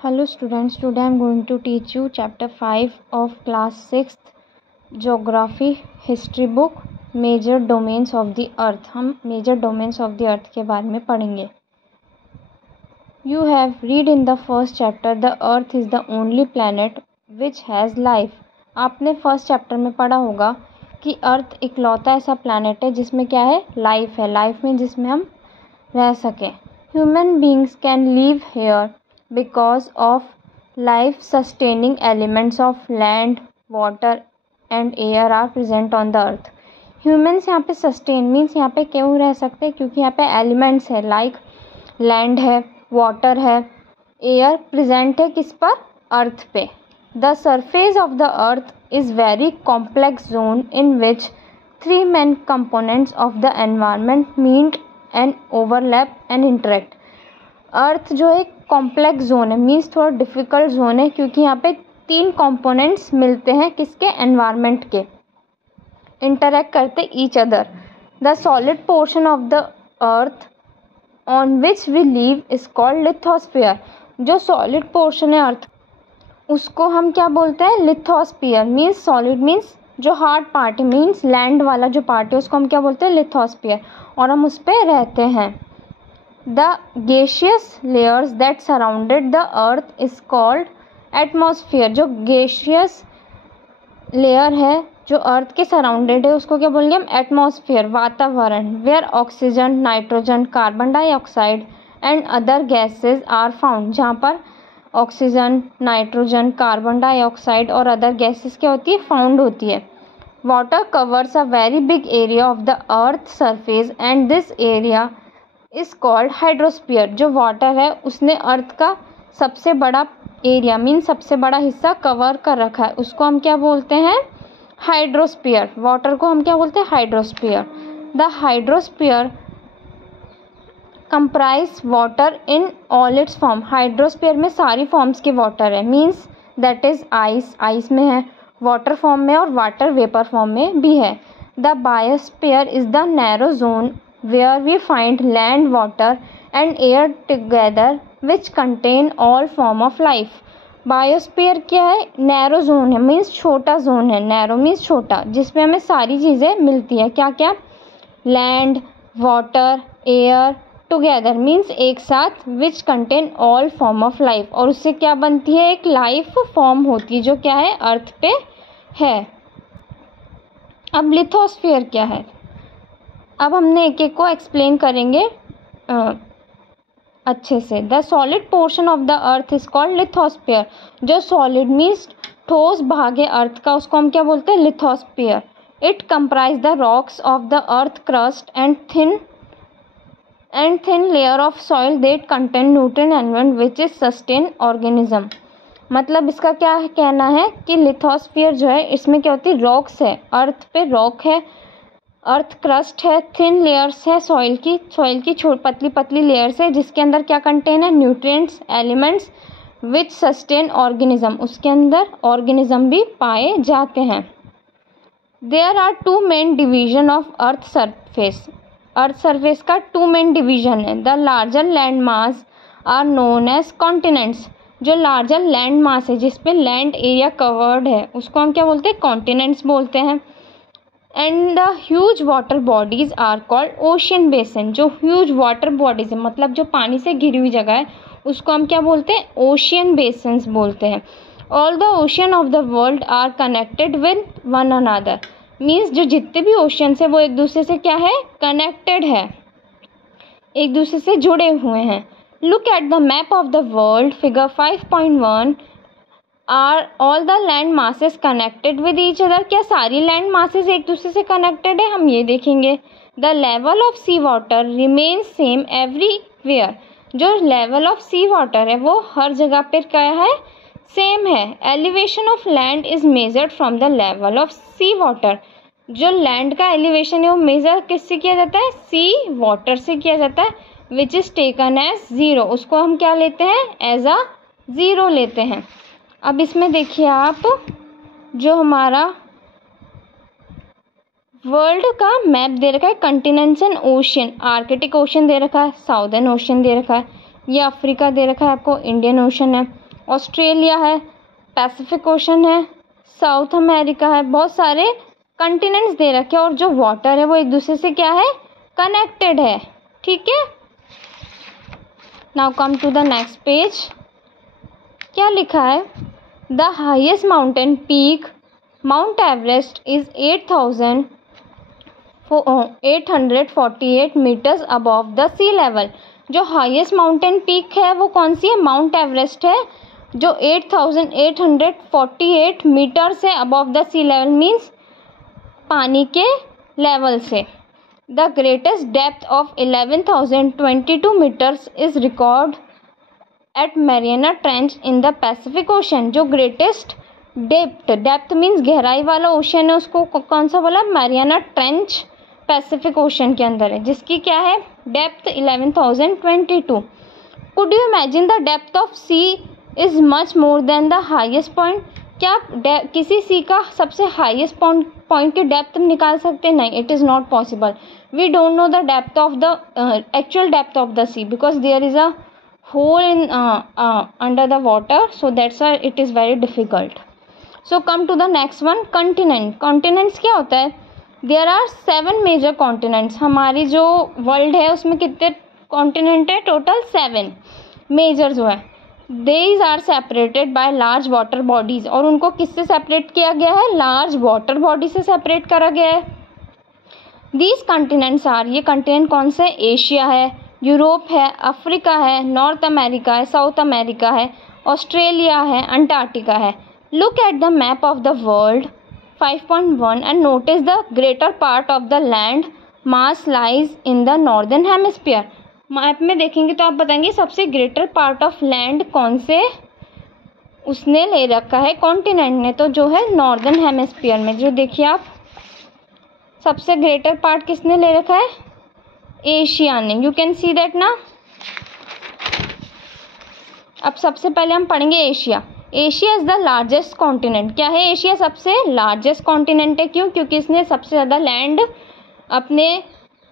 Hello students, today I am going to teach you chapter 5 of class 6th geography history book major domains of the earth. हम major domains of the earth के बारे में पढ़ेंगे. You have read in the first chapter the earth is the only planet which has life. आपने first chapter में पढ़ा होगा कि अर्थ इकलौता ऐसा प्लैनेट है जिसमें क्या है, लाइफ है. लाइफ में जिसमें हम रह सकें. Human beings can live here because of life sustaining elements of land, water and air are present on the earth. Humans यहाँ पे sustain means यहाँ पे क्यों रह सकते हैं, क्योंकि यहाँ पे elements है, like land है, water है, air present है किस पर, earth पे. The surface of the earth is very complex zone in which three main components of the environment meet and overlap and interact. अर्थ जो एक कॉम्प्लेक्स जोन है, मीन्स थोड़ा डिफ़िकल्ट जोन है, क्योंकि यहाँ पे तीन कंपोनेंट्स मिलते हैं किसके, एनवायरनमेंट के, इंटरेक्ट करते each other. The solid portion of the earth on which we live is called lithosphere. जो सॉलिड पोर्शन है अर्थ उसको हम क्या बोलते हैं, लिथोस्फीयर. मीन्स सॉलिड मीन्स जो हार्ड पार्ट है, मीन्स लैंड वाला जो पार्ट है उसको हम क्या बोलते हैं, लिथोस्फीयर, और हम उस पर रहते हैं. The gaseous layers that surrounded the earth is called atmosphere. जो gaseous layer है जो अर्थ के सराउंडेड है उसको क्या बोलेंगे हम, एटमॉस्फेयर, वातावरण. where oxygen, nitrogen, carbon dioxide and other gases are found. जहाँ पर ऑक्सीजन, नाइट्रोजन, कार्बन डाइऑक्साइड और अदर गैसेस क्या होती है, फाउंड होती है. Water covers a very big area of the earth surface and this area is called hydrosphere. जो water है उसने अर्थ का सबसे बड़ा एरिया मीन सबसे बड़ा हिस्सा कवर कर रखा है, उसको हम क्या बोलते हैं, हाइड्रोस्फीयर. वाटर को हम क्या बोलते हैं, hydrosphere. The hydrosphere comprise water in all its form. Hydrosphere में सारी फॉर्म्स के वाटर है, means that is ice, ice में है, वाटर फॉर्म में और वाटर वेपर फॉर्म में भी है. The biosphere is the narrow zone where we find land, water and air together which contain all form of life. Biosphere क्या है, narrow zone है, मीन्स छोटा जोन है, नैरो मीन्स छोटा, जिसमें हमें सारी चीज़ें मिलती है. क्या क्या, land, water, air, together means एक साथ, which contain all form of life, और उससे क्या बनती है, एक लाइफ फॉर्म होती है जो क्या है, अर्थ पे है. अब लिथोस्फीयर क्या है, अब हमने एक एक को एक्सप्लेन करेंगे अच्छे से. The solid portion of the earth is called lithosphere. जो सॉलिड मीन्स ठोस भाग है अर्थ का उसको हम क्या बोलते हैं, lithosphere. It comprise the rocks of the earth crust and thin layer of soil that contain nutrient element which is sustain organism. मतलब इसका क्या कहना है कि लिथोस्फीयर जो है इसमें क्या होती है, रॉक्स है, अर्थ पे रॉक है, अर्थ क्रस्ट है, थिन लेयर्स है सॉइल की पतली पतली लेयर्स है, जिसके अंदर क्या कंटेन है, nutrients elements which sustain organism, उसके अंदर ऑर्गेनिज्म भी पाए जाते हैं. There are two main division of earth surface. Earth surface का टू मेन डिवीजन है. The larger land mass are known as continents. जो लार्जर लैंड मास है जिसपे लैंड एरिया कवर्ड है उसको हम क्या बोलते हैं, कॉन्टिनेंट्स बोलते हैं. And the huge water bodies are called ocean basin. जो ह्यूज वाटर बॉडीज है मतलब जो पानी से घिरी हुई जगह है उसको हम क्या बोलते हैं, ओशियन बेसिन्स बोलते हैं. All the ocean of the world are connected with one another. Means जो जितने भी ओशियंस है वो एक दूसरे से क्या है, कनेक्टेड है, एक दूसरे से जुड़े हुए हैं. Look at the map of the world, figure 5.1. Are all the land masses connected with each other. क्या सारी लैंड मासेस एक दूसरे से कनेक्टेड है, हम ये देखेंगे. The level of sea water remains same everywhere. जो लेवल ऑफ सी वाटर है वो हर जगह पर क्या है, सेम है. Elevation of land is measured from the level of sea water. जो लैंड का एलिवेशन है वो मेजर किससे किया जाता है, सी वाटर से किया जाता है, which is taken as zero. उसको हम क्या लेते हैं, एज अ ज़ीरो लेते हैं. अब इसमें देखिए आप, जो हमारा वर्ल्ड का मैप दे रखा है, continents and ocean, arctic ocean दे रखा है, साउदर्न ओशन दे रखा है, ये अफ्रीका दे रखा है आपको, इंडियन ओशन है, ऑस्ट्रेलिया है, पैसिफिक ओशन है, साउथ अमेरिका है, बहुत सारे कंटिनेंट्स दे रखे हैं और जो वाटर है वो एक दूसरे से क्या है, कनेक्टेड है, ठीक है। Now come to the next page. क्या लिखा है, the highest mountain peak mount Everest is 8,848 meters above the sea level. जो हाईएस्ट माउंटेन पीक है वो कौन सी है, माउंट एवरेस्ट है, जो 8,848 मीटर से above the sea level means पानी के लेवल से। The greatest depth of 11,022 meters is record at Mariana trench in the Pacific ocean. जो ग्रेटेस्ट डेप्थ मीन्स गहराई वाला ओशन है उसको कौन सा बोला, मैरियाना ट्रेंच पैसिफिक ओशन के अंदर है, जिसकी क्या है depth 11,022। Could you imagine the depth of sea is much more than the highest point. क्या किसी सी का सबसे हाईएस्ट पॉइंट की डेप्थ निकाल सकते हैं, नहीं, it is not possible. We don't know the depth of the actual depth of the sea because there is a hole in under the water, so that's why it is very difficult. So come to the next one, continent. Continents क्या होता है, there are 7 major continents. हमारी जो world है उसमें कितने continent है, total 7 major जो है। These are separated by large water bodies, और उनको किससे सेपरेट किया गया है, लार्ज वाटर बॉडी से सेपरेट करा गया है। These continents are, ये कंटिनेंट कौन से, एशिया है, यूरोप है, अफ्रीका है, नॉर्थ अमेरिका है, साउथ अमेरिका है, ऑस्ट्रेलिया है, अंटार्कटिका है। Look at the map of the world 5.1 and notice the greater part of the land mass lies in the northern hemisphere। Map में देखेंगे तो आप बताएंगे सबसे ग्रेटर पार्ट ऑफ लैंड कौन से उसने ले रखा है, कॉन्टिनेंट ने, तो जो है नॉर्दर्न हेमिस्फीयर में। जो देखिए आप सबसे ग्रेटर पार्ट किसने ले रखा है, एशिया ने। यू कैन सी दैट ना। अब सबसे पहले हम पढ़ेंगे Asia. Asia is the largest continent. क्या है, एशिया सबसे लार्जेस्ट कॉन्टिनेंट है, क्यों, क्योंकि इसने सबसे ज़्यादा लैंड अपने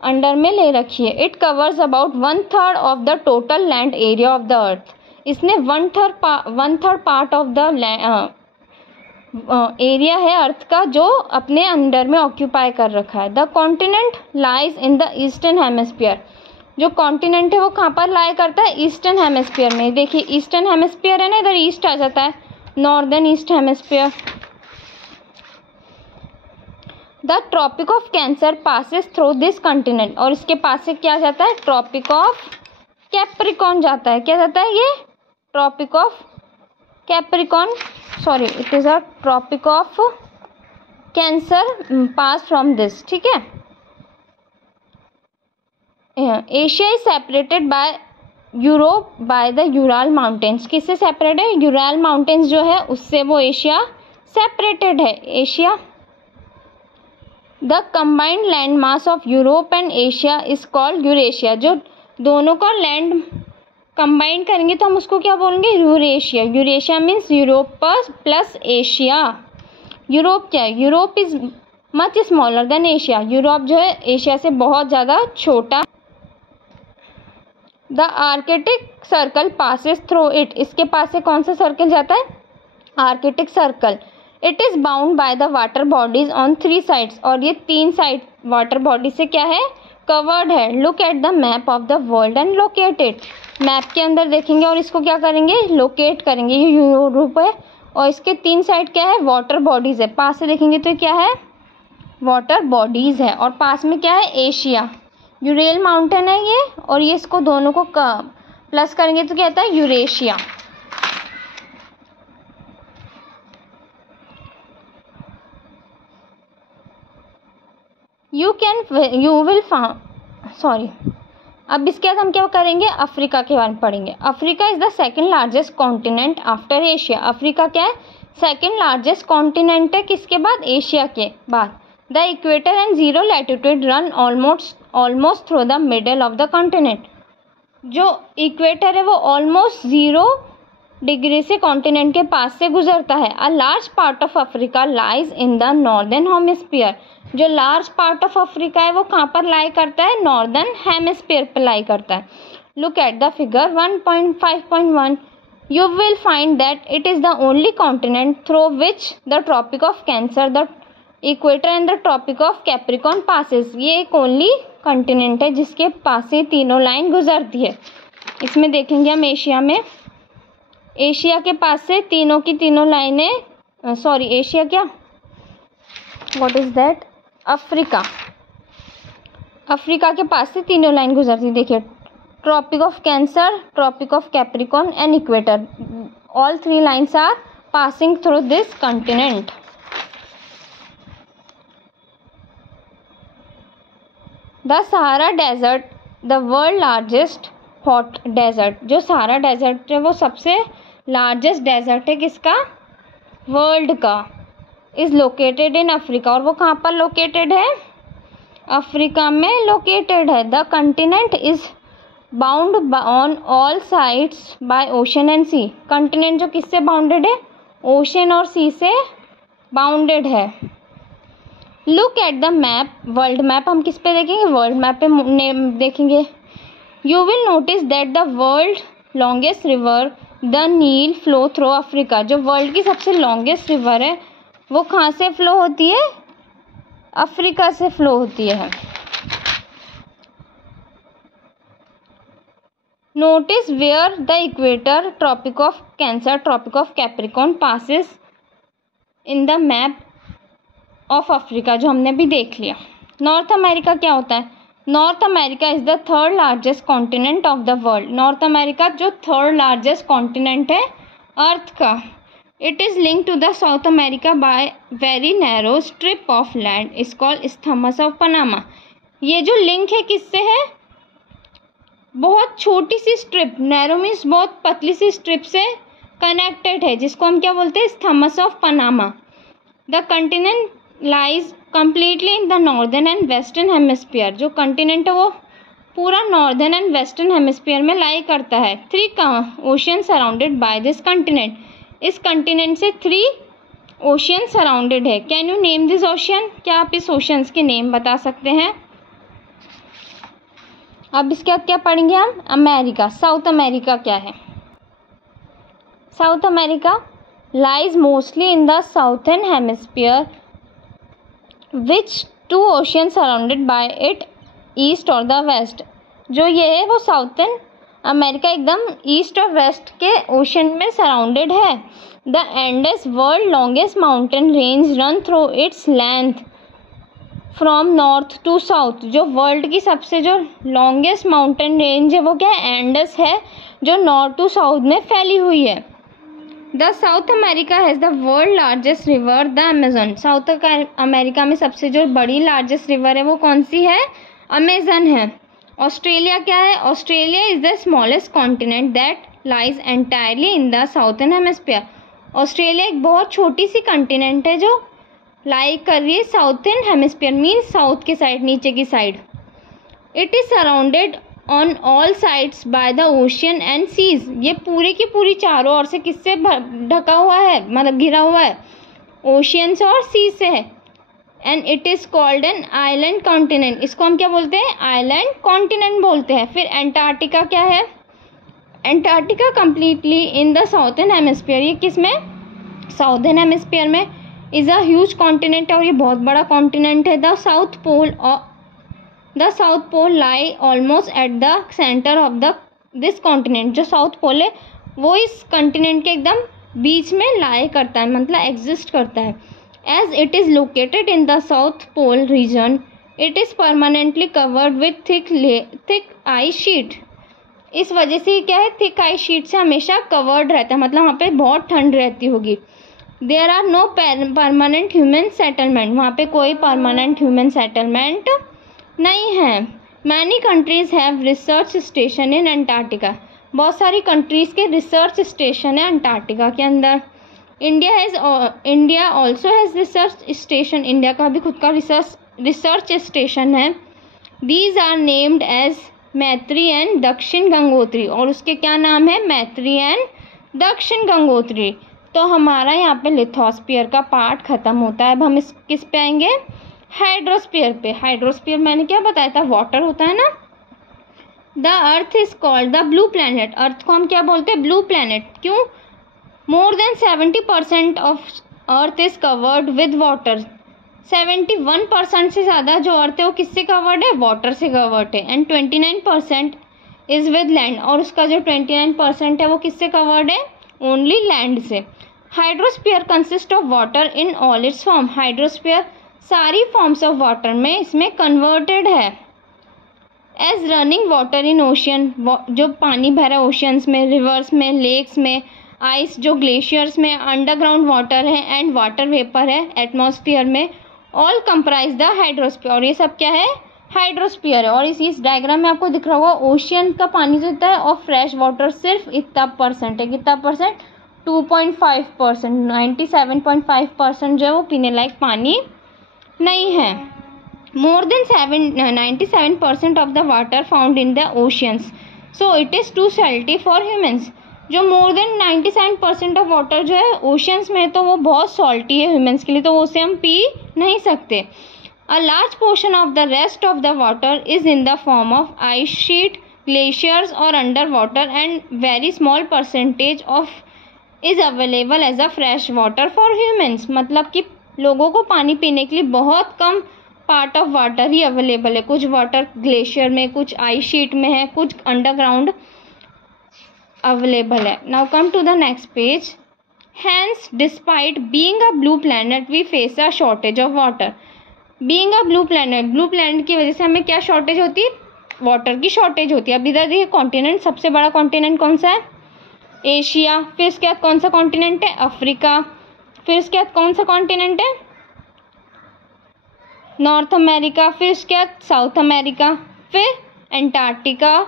अंडर में ले रखी है। It covers about 1/3 of the total land area of the अर्थ। इसने 1/3 पार्ट ऑफ द एरिया है अर्थ का जो अपने अंडर में ऑक्यूपाई कर रखा है। The continent lies in the eastern hemisphere. जो कॉन्टिनेंट है वो कहाँ पर लाई करता है, ईस्टर्न हेमिस्फीयर में। देखिए ईस्टर्न हेमिस्फीयर है ना, इधर ईस्ट आ जाता है, northern east hemisphere. The tropic of Cancer passes through this continent, और इसके पास से क्या जाता है, ट्रॉपिक ऑफ कैप्रिकॉर्न जाता है। क्या जाता है ये, tropic of Capricorn, sorry it is a tropic of Cancer pass from this, ठीक है। Asia is separated by Europe by the Ural mountains. किससे सेपरेट है, यूराल माउंटेन्स जो है उससे वो एशिया सेपरेटेड है। Asia, the combined land mass of Europe and Asia is called Eurasia. जो दोनों का लैंड कंबाइन करेंगे तो हम उसको क्या बोलेंगे, Eurasia. Eurasia means Europe plus Asia. Europe क्या है, Europe is much smaller than Asia. Europe जो है एशिया से बहुत ज़्यादा छोटा। The Arctic circle passes through it. इसके पास से कौन सा सर्कल जाता है, Arctic circle. It is bound by the water bodies on 3 sides, और ये 3 साइड वाटर बॉडी से क्या है, कवर्ड है। Look at the map of the world and locate it. Map के अंदर देखेंगे और इसको क्या करेंगे, लोकेट करेंगे। ये यूरोप है और इसके 3 साइड क्या है, वाटर बॉडीज़ है। पास से देखेंगे तो क्या है, वाटर बॉडीज़ है, और पास में क्या है, एशिया। यूरेल माउंटेन है ये, और ये इसको दोनों को प्लस करेंगे तो क्या आता है, यूरेशिया। अब इसके बाद हम क्या करेंगे, अफ्रीका के बारे में पढ़ेंगे। Africa is the second largest continent after Asia. Africa क्या है, सेकंड लार्जेस्ट कॉन्टिनेंट है, किसके बाद, एशिया के बाद। The equator and zero latitude run almost through the middle of the continent. जो इक्वेटर है वो ऑलमोस्ट 0 डिग्री से कॉन्टिनेंट के पास से गुजरता है। A large part of Africa lies in the northern hemisphere. जो लार्ज पार्ट ऑफ अफ्रीका है वो कहाँ पर लाई करता है, नॉर्दर्न हेमिस्फीयर पर लाई करता है। Look at the figure 1.5.1। you will find that it is the only continent through which the Tropic of Cancer, the Equator and the Tropic of Capricorn passes. ये एक ओनली कॉन्टिनेंट है जिसके पास से तीनों line गुजरती है. इसमें देखेंगे हम एशिया में, एशिया के पास से तीनों की तीनों लाइनें, एशिया क्या, व्हाट इज दैट, अफ्रीका के पास से तीनों लाइन गुजरती. देखिए, tropic of Cancer, tropic of Capricorn and equator, all three lines are passing through this continent. The Sahara desert, the world largest hot desert. जो सहारा डेजर्ट है वो सबसे largest desert है किसका, वर्ल्ड का. इज लोकेटेड इन अफ्रीका, और वो कहाँ पर लोकेटेड है, अफ्रीका में लोकेटेड है. The continent is bound on all sides by ocean and sea. Continent जो किससे बाउंडेड है, ओशन और सी से बाउंडेड है. Look at the map, world map हम किस पे देखेंगे, वर्ल्ड मैप पे देखेंगे. You will notice that the world longest river the Nile flow through Africa. जो वर्ल्ड की सबसे लॉन्गेस्ट रिवर है वो कहाँ से फ्लो होती है, अफ्रीका से फ्लो होती है. Notice where the equator, tropic of Cancer, tropic of Capricorn passes in the map of Africa, जो हमने भी देख लिया. नॉर्थ अमेरिका क्या होता है, North America is the third largest continent of the world. North America जो थर्ड लार्जेस्ट कॉन्टिनेंट है अर्थ का. It is link to the South America by very narrow strip of land is called isthmus of Panama. ये जो link है किससे है, बहुत छोटी सी स्ट्रिप, नैरो मीन्स बहुत पतली सी स्ट्रिप से कनेक्टेड है, जिसको हम क्या बोलते हैं, isthmus of Panama. The continent lies completely in the northern and western hemisphere. जो कंटिनेंट है वो पूरा नॉर्दर्न एंड वेस्टर्न हेमिस्फीयर में लाई करता है. 3 ocean surrounded by this continent. इस कंटिनेंट से 3 ओशियन सराउंडेड है. Can you name this ocean, क्या आप इस ओशियंस के नेम बता सकते हैं. अब इसके बाद क्या पढ़ेंगे हम, अमेरिका. साउथ अमेरिका क्या है, south America lies mostly in the southern hemisphere which 2 ocean surrounded by it, east और द वेस्ट. जो ये है वो साउथर्न अमेरिका एकदम ईस्ट और वेस्ट के ओशन में सराउंडेड है. The Andes world longest mountain range run through its length from north to south. जो वर्ल्ड की सबसे जो लॉन्गेस्ट माउंटेन रेंज है वो क्या है, एंडस है, जो नॉर्थ टू साउथ में फैली हुई है. The South America has the world largest river the Amazon. South America में सबसे जो बड़ी लार्जेस्ट रिवर है वो कौन सी है, अमेजन है. ऑस्ट्रेलिया क्या है, Australia is the smallest continent that lies entirely in the southern hemisphere. Australia एक बहुत छोटी सी कॉन्टिनेंट है जो लाई कर रही है साउथर्न हेमिस्फीयर, मीन्स साउथ की साइड, नीचे की side. It is surrounded on all sides by the ocean and seas. ये पूरी की पूरी चारों ओर से किससे ढका हुआ है, मतलब घिरा हुआ है, ओशियंस और सी से है. And it is called an island continent. इसको हम क्या बोलते हैं, आइलैंड कॉन्टिनेंट बोलते हैं. फिर एंटार्क्टिका क्या है, Antarctica completely in the southern hemisphere. ये किस में, साउथर्न हेमिस्फीयर में. इज़ अ ह्यूज कॉन्टिनेंट, और ये बहुत बड़ा कॉन्टिनेंट है. The south pole lie almost at the centre of this continent. जो साउथ पोल है वो इस कॉन्टिनेंट के एकदम बीच में लाई करता है, मतलब एग्जिस्ट करता है. As it is located in the south pole region, it is permanently covered with thick ice sheet. इस वजह से क्या है, थिक आइस शीट से हमेशा कवर्ड रहता है, मतलब वहाँ पे बहुत ठंड रहती होगी. There are no permanent human settlement. वहाँ पे कोई परमानेंट ह्यूमन सेटलमेंट नहीं है. Many countries have research station in Antarctica. बहुत सारी कंट्रीज़ के रिसर्च स्टेशन है अंटार्कटिका के अंदर. India also has research station. India का भी खुद का रिसर्च स्टेशन है. दीज आर नेम्ड एज मैत्री एंड दक्षिण गंगोत्री. और उसके क्या नाम है, मैत्री एंड दक्षिण गंगोत्री. तो हमारा यहाँ पे लिथोस्फीयर का पार्ट ख़त्म होता है. अब हम किस पे आएंगे, हाइड्रोस्फीयर पे. हाइड्रोस्फीयर मैंने क्या बताया था, वाटर होता है ना. The earth is called the blue planet, earth को हम क्या बोलते हैं, ब्लू प्लैनेट। क्यों? More than 70% of earth is covered with water, 71% से ज़्यादा जो अर्थ है वो किससे कवर्ड है, वाटर से कवर्ड है। एंड 29% इज विद लैंड, और उसका जो 29% है वो किससे कवर्ड है, ओनली लैंड से। Hydrosphere consist of water in all its form, hydrosphere सारी फॉर्म्स ऑफ वाटर में इसमें कन्वर्टेड है। As running water in ocean, जो पानी बह रहा है ओशियंस में, रिवर्स में, लेक्स में, आइस जो ग्लेशियर्स में, अंडरग्राउंड वाटर है एंड वाटर वेपर है एटमॉस्फेयर में, ऑल कंप्राइज द हाइड्रोस्फीयर, और ये सब क्या है, हाइड्रोस्फीयर है। और इस डायग्राम में आपको दिख रहा होगा ओशियन का पानी जो होता है और फ्रेश वाटर सिर्फ इतना परसेंट है, कितना परसेंट, 2.5%, 97.5% जो है वो पीने लायक पानी नहीं है। More than 97% of the water found in the oceans, so it is too salty for humans. जो मोर देन 97% ऑफ वाटर जो है ओशियंस में, तो वो बहुत सॉल्टी है ह्यूमन्स के लिए, तो उसे हम पी नहीं सकते। A large portion of the rest of the water is in the form of ice sheet, glaciers और under water, and very small percentage of is available as a fresh water for humans. मतलब कि लोगों को पानी पीने के लिए बहुत कम पार्ट ऑफ वाटर ही अवेलेबल है, कुछ वाटर ग्लेशियर में, कुछ आइस शीट में है, कुछ अंडरग्राउंड अवेलेबल है। Now come to the next page. Hence despite being a blue planet we face a shortage of water. Being a blue planet की वजह से हमें क्या शॉर्टेज होती है, वाटर की शॉर्टेज होती है। अब इधर देखिए कॉन्टिनेंट, सबसे बड़ा कॉन्टिनेंट कौन सा है, एशिया, फिर इसके बाद कौन सा कॉन्टिनेंट है, अफ्रीका, फिर इसके बाद कौन सा कॉन्टिनेंट है, नॉर्थ अमेरिका, फिर इसके बाद साउथ अमेरिका, फिर एंटार्क्टिका,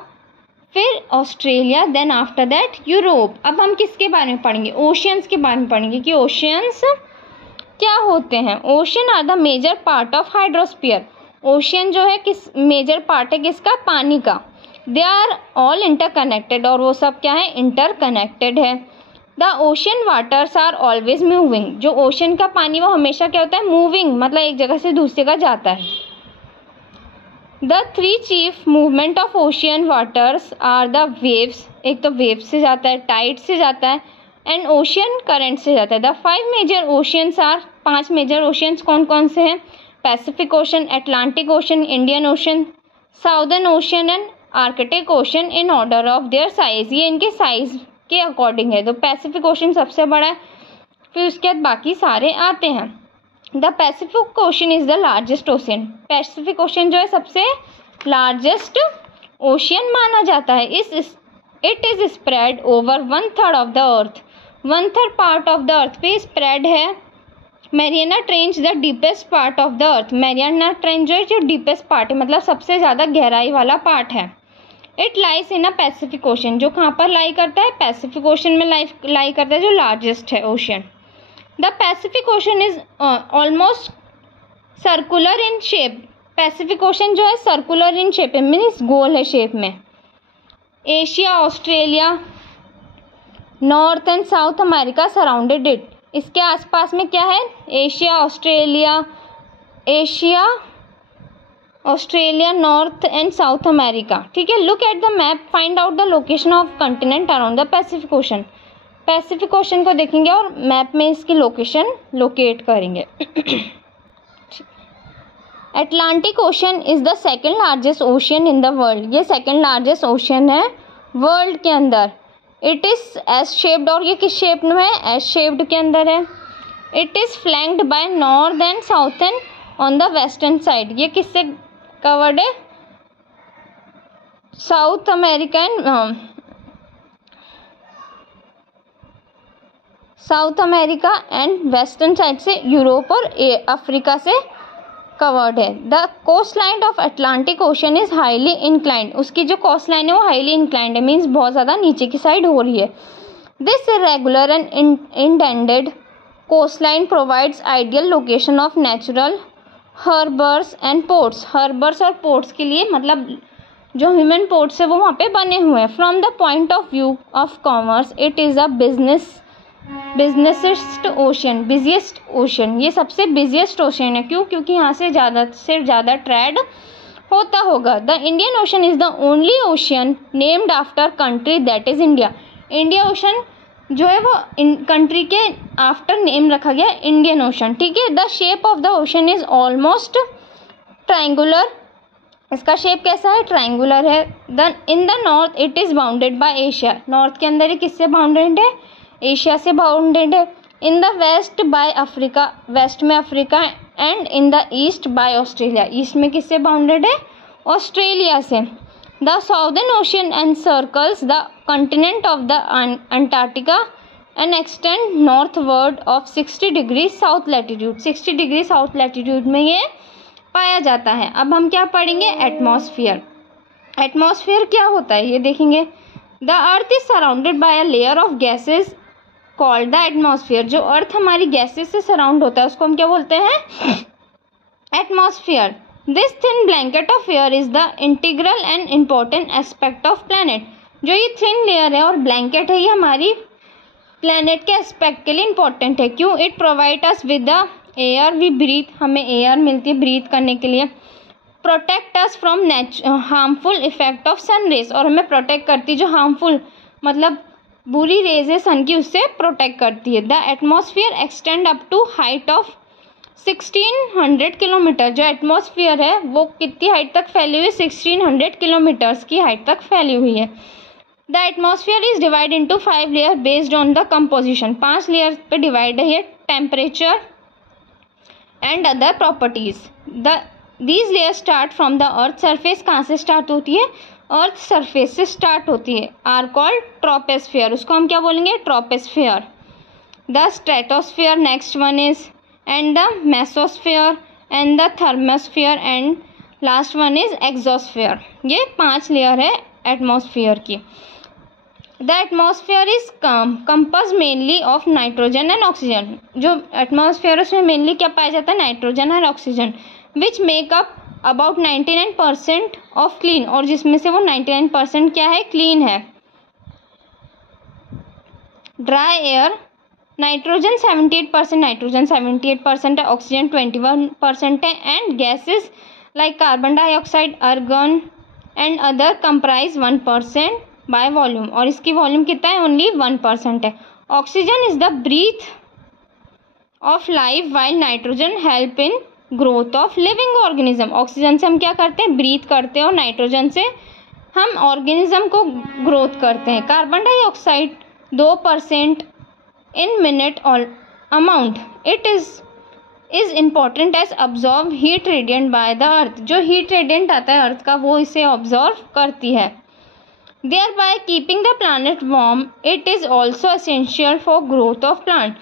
फिर Australia, then after that Europe. अब हम किसके बारे में पढ़ेंगे, ओशियंस के बारे में पढ़ेंगे कि ओशियंस क्या होते हैं। Ocean are the major part of hydrosphere, ocean जो है किस मेजर पार्ट है किसका, पानी का। दे आर ऑल इंटरकनेक्टेड, और वो सब क्या है, इंटरकनेक्टेड है। The ocean waters are always moving, जो ओशियन का पानी वो हमेशा क्या होता है, मूविंग, मतलब एक जगह से दूसरी जगह जाता है। The three chief movement of ocean waters are the waves, एक तो वेव से जाता है, टाइड से जाता है, एंड ओशियन करंट से जाता है। The 5 major oceans are, 5 major oceans कौन कौन से हैं, Pacific ocean, Atlantic ocean, Indian ocean, southern ocean and Arctic ocean in order of their size, ये इनके साइज के अकॉर्डिंग है। तो पैसिफिक ओशन सबसे बड़ा है, फिर उसके बाद बाकी सारे आते हैं। The Pacific ocean is the largest ocean, Pacific ocean जो है सबसे लार्जेस्ट ओशियन माना जाता है। It is spread over 1/3 of the earth, 1/3 part of the अर्थ पे स्प्रेड है। Mariana trench the deepest part of the earth, Mariana trench जो deepest part है, मतलब सबसे ज़्यादा गहराई वाला पार्ट है। It lies in a Pacific ocean, जो कहाँ पर लाई करता है, पैसिफिक ओशन में लाई करता है, जो लार्जेस्ट है ocean. The Pacific ocean is almost circular in shape, Pacific ocean जो है सर्कुलर इन शेप है, मीन्स गोल है शेप में। Asia, Australia, north and south America surrounded it, इसके आसपास में क्या है, Asia, Australia, north and south America. ठीक है, look at the map, find out the location of continent around the Pacific ocean. Pacific ocean को देखेंगे और मैप में इसकी लोकेशन लोकेट करेंगे। Atlantic ocean is the second largest ocean in the world, ये second largest ocean है world के अंदर। इट इज एस शेप्ड, और ये किस शेप में है, एस शेप्ड के अंदर है। It is flanked by north and southern on the western side, ये किससे कवर्ड है, south America and western side से यूरोप और अफ्रीका से कवर्ड है। The coast line of Atlantic ocean is highly inclined, उसकी जो कोस्ट लाइन है वो हाईली इंक्लाइंड है, मीन्स बहुत ज़्यादा नीचे की साइड हो रही है। This irregular and indented coast line provides ideal location of natural harbours and ports, harbours और पोर्ट्स के लिए, मतलब जो ह्यूमन पोर्ट्स है वो वहाँ पे बने हुए हैं। From the point of view of commerce it is a busiest ocean, busiest ocean, ये सबसे बिजिएस्ट ओशन है। क्यों? क्योंकि यहाँ से ज़्यादा ट्रेड होता होगा। The Indian ocean is the only ocean named after country that is India. India ocean जो है वो कंट्री के आफ्टर नेम रखा गया इंडियन ओशन, ठीक है। The shape of the ocean is almost triangular, इसका शेप कैसा है, ट्राइंगुलर है। Then in the north it is bounded by Asia, north के अंदर ये किससे बाउंडेड है, एशिया से बाउंडेड है। In the west by Africa, west में Africa, and in the east by Australia, east में किससे बाउंडेड है, ऑस्ट्रेलिया से। The southern ocean encircles the continent of the Antarctica and extend northward of 60 degree south latitude, 60 degree south latitude में ये पाया जाता है। अब हम क्या पढ़ेंगे, एटमॉस्फेयर। एटमॉस्फेयर क्या होता है ये देखेंगे। The earth is surrounded by a layer of gases called the atmosphere, जो अर्थ हमारी गैसेज से सराउंड होता है उसको हम क्या बोलते हैं, atmosphere. This thin blanket of air is the integral and important aspect of planet, जो ये थिन लेयर है और ब्लैंकेट है ये हमारी प्लैनेट के एस्पेक्ट के लिए इंपॉर्टेंट है। क्यों, it provide us with the air we breathe, हमें एयर मिलती है ब्रीथ करने के लिए। Protect us from harmful effect of sun rays, और हमें प्रोटेक्ट करती है जो हार्मफुल मतलब बुरी रेज है सन की, उससे प्रोटेक्ट करती है। The atmosphere extend up to height of 1600 kilometre, जो एटमॉस्फेयर है वो कितनी हाइट तक फैली हुई है, 1600 किलोमीटर्स की हाइट तक फैली हुई है। The atmosphere is divide into 5 layer based on the composition, 5 layer पे डिवाइड है ये, temperature and other properties. These layer start from the earth surface, कहाँ से स्टार्ट होती है, अर्थ सरफेस से स्टार्ट होती है, आर कॉल्ड ट्रोपोस्फेयर, उसको हम क्या बोलेंगे, troposphere. The stratosphere next one is, and the mesosphere and the thermosphere and last one is exosphere. ये 5 लेयर है एटमॉस्फेयर की। The atmosphere is compose mainly of nitrogen and oxygen, जो atmosphere उसमें mainly क्या पाया जाता है, नाइट्रोजन और oxygen, which make up about 99% of clean, और जिसमें से वो 99% क्या है, क्लीन है। ड्राई एयर, नाइट्रोजन 78% है, ऑक्सीजन 21% है, and gases like carbon dioxide, argon and other comprise 1% by volume, और इसकी वॉल्यूम कितना है, ओनली 1% है। Oxygen is the breath of life while nitrogen help in growth of living organism, oxygen से हम क्या करते हैं, ब्रीथ करते हैं, और नाइट्रोजन से हम ऑर्गेनिज्म को ग्रोथ करते हैं। Carbon dioxide 2% in minute amount, it is important as absorb heat radiant by the earth, जो हीट रेडिएंट आता है अर्थ का वो इसे ऑब्जॉर्व करती है। thereby keeping the planet warm, it is also essential for growth of plant,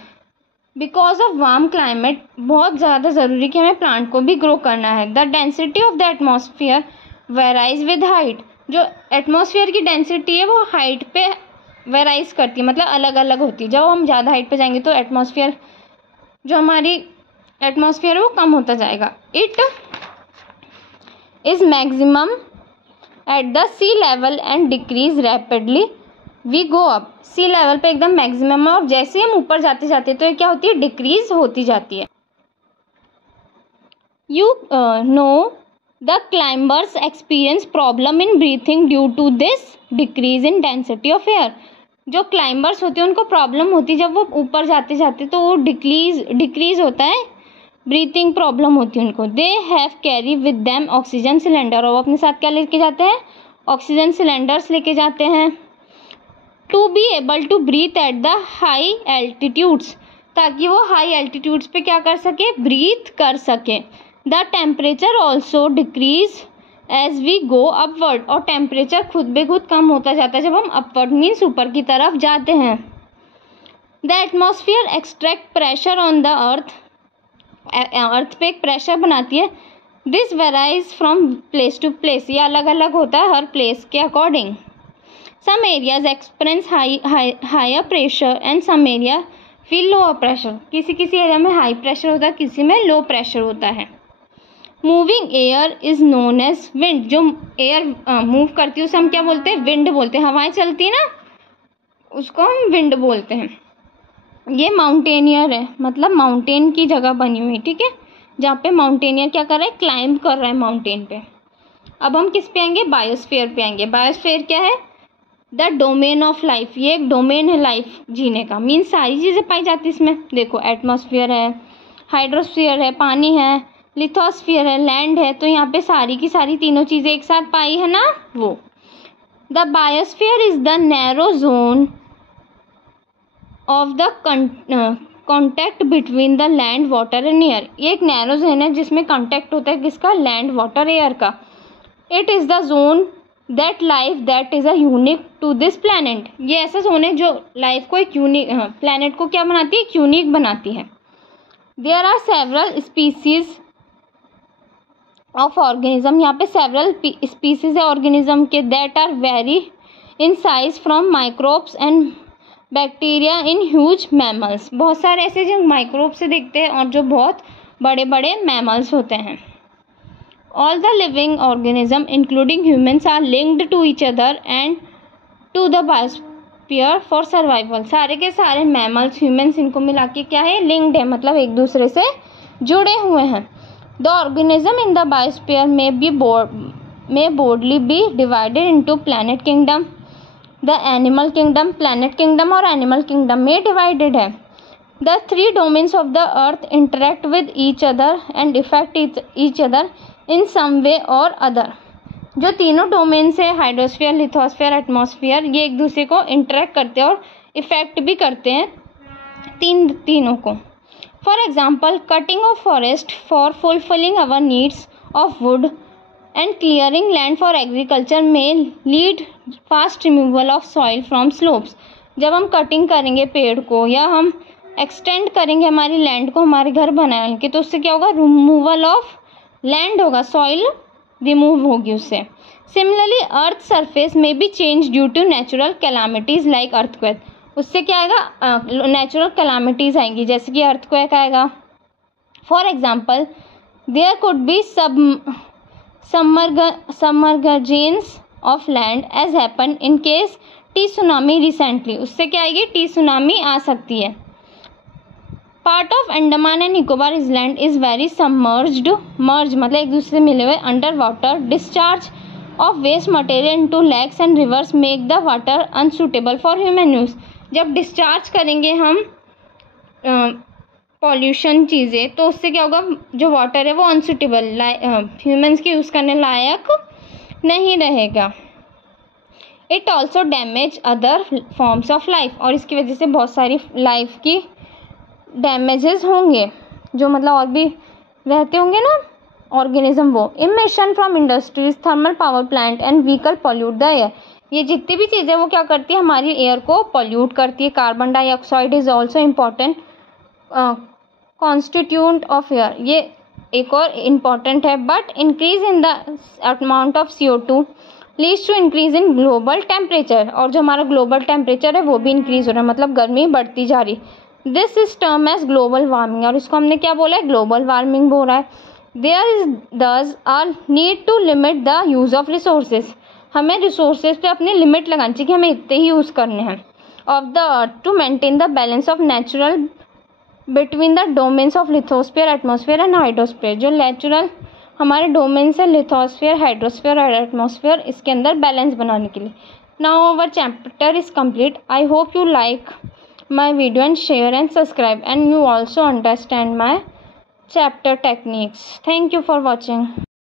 because of warm climate बहुत ज़्यादा ज़रूरी कि हमें प्लांट को भी ग्रो करना है। the density of the atmosphere varies with height, जो एटमॉस्फेयर की डेंसिटी है वो हाइट पे वेराइज करती है, मतलब अलग अलग होती है। जब हम ज़्यादा हाइट पे जाएंगे तो एटमॉस्फेयर जो हमारी एटमॉस्फेयर है वो कम होता जाएगा। It is maximum at the sea level and decrease rapidly we go up, sea level पे एकदम मैक्सिमम है, और जैसे हम ऊपर जाते जाते तो ये क्या होती है, डिक्रीज होती जाती है। You know the climbers experience problem in breathing due to this decrease in density of air, जो क्लाइंबर्स होते हैं उनको प्रॉब्लम होती है जब वो ऊपर जाते जाते तो वो डिक्रीज होता है, ब्रीथिंग प्रॉब्लम होती है उनको। They have carry with them oxygen cylinder, और वो अपने साथ क्या लेके जाते हैं, ऑक्सीजन सिलेंडर्स लेके जाते हैं। To be able to breathe at the high altitudes, ताकि वो हाई एल्टीट्यूड्स पे क्या कर सके, ब्रीथ कर सके। The temperature also decrease as we go upward, और टेम्परेचर खुद बे खुद कम होता जाता है जब हम अपवर्ड मीन्स ऊपर की तरफ जाते हैं। The atmosphere extract pressure on the earth, earth पे एक प्रेशर बनाती है। This varies from place to place, ये अलग अलग होता है हर प्लेस के according. Some areas experience higher pressure and some area feel lower pressure, किसी किसी एरिया में हाई प्रेशर होता है, किसी में लो प्रेशर होता है। Moving air is known as wind, जो एयर मूव करती है उसे हम क्या बोलते हैं, विंड बोलते हैं। हवाएं चलती है ना उसको हम विंड बोलते हैं। ये माउंटेनियर है, मतलब माउंटेन की जगह बनी हुई, ठीक है, जहाँ पे माउंटेनियर क्या कर रहा है, क्लाइंब कर रहा है माउंटेन पे। अब हम किस पे आएंगे, बायोस्फीयर पे आएंगे। बायोस्फीयर क्या है, द डोमेन ऑफ लाइफ, ये एक डोमेन है लाइफ जीने का, मीन्स सारी चीज़ें पाई जाती है इसमें। देखो एटमॉस्फेयर है, हाइड्रोस्फीयर है, पानी है, लिथोस्फीयर है, लैंड है, तो यहाँ पे सारी की सारी तीनों चीज़ें एक साथ पाई है ना वो। The biosphere is the narrow zone of the contact between the land water and air, ये एक नैरो जोन है जिसमें कॉन्टैक्ट होता है किसका, लैंड वाटर एयर का। It is the zone that life that is a unique to this planet, ये ऐसा जोन है जो लाइफ को एक यूनिक, प्लैनेट को क्या बनाती है, एक यूनिक बनाती है। There are several species of organism, यहाँ पे सेवरल स्पीसीज है ऑर्गेनिज्म के, that are vary in size from microbes and bacteria in huge mammals, बहुत सारे ऐसे जो माइक्रोब से दिखते हैं और जो बहुत बड़े बड़े मैमल्स होते हैं। All the living organism including humans are linked to each other and to the biosphere for survival, सारे के सारे मैमल्स, ह्यूमन्स, इनको मिला के क्या है, लिंक्ड है, मतलब एक दूसरे से जुड़े हुए हैं। The organism in the biosphere may broadly be divided into planet kingdom, the animal kingdom, planet kingdom और animal kingdom में divided है। The three domains of the earth interact with each other and affect each other in some way or other, जो तीनों domains है, hydrosphere, lithosphere, atmosphere, ये एक दूसरे को इंटरेक्ट करते हैं और इफेक्ट भी करते हैं तीनों को। For example cutting of forest for fulfilling our needs of would and clearing land for agriculture may lead fast removal of soil from slopes, जब हम कटिंग करेंगे पेड़ को या हम एक्सटेंड करेंगे हमारी लैंड को हमारे घर बनाने के, तो उससे क्या होगा, रिमूवल ऑफ लैंड होगा, सॉइल रिमूव होगी उससे। सिमिलरली अर्थ सरफेस में be change due to natural calamities like earthquake, उससे क्या आएगा, नेचुरल कैलामिटीज़ आएंगी जैसे कि अर्थक्वेक आएगा। For example there could be submergence of land as happened in case tsunami recently, उससे क्या आएगी, टी सुनामी आ सकती है। Part of Andaman and Nicobar island is very submerged, merge मतलब एक दूसरे से मिले हुए, under water discharge of waste material into lakes and rivers make the water unsuitable for human use, जब डिस्चार्ज करेंगे हम पॉल्यूशन चीज़ें तो उससे क्या होगा, जो वाटर है वो अनसूटेबल, ह्यूमंस के यूज़ करने लायक नहीं रहेगा। It also damage other forms of life, और इसकी वजह से बहुत सारी लाइफ की डैमेजेस होंगे, जो मतलब और भी रहते होंगे ना ऑर्गेनिज्म वो। Emission from industries, thermal power plant and vehicle pollute the air, ये जितनी भी चीज़ें वो क्या करती है, हमारी एयर को पॉल्यूट करती है। Carbon dioxide is also important constituent of air, ये एक और इम्पॉर्टेंट है। But increase in the amount of CO2 leads to increase in global temperature, और जो हमारा ग्लोबल टेम्परेचर है वो भी इंक्रीज हो रहा है, मतलब गर्मी बढ़ती जा रही। This is term as global warming, और इसको हमने क्या बोला है, ग्लोबल वार्मिंग हो रहा है। There is thus are need to limit the use of resources, हमें रिसोर्सेज पे अपनी लिमिट लगानी चाहिए कि हमें इतने ही यूज़ करने हैं। Of the earth to maintain the balance of natural between the domains of lithosphere, atmosphere and hydrosphere, जो नेचुरल हमारे डोमेन्स है लिथोस्फीयर, हाइड्रोस्फीयर और एटमॉस्फेयर, इसके अंदर बैलेंस बनाने के लिए। Now our chapter is complete. I hope you like my video and share and subscribe and you also understand my chapter techniques. Thank you for watching.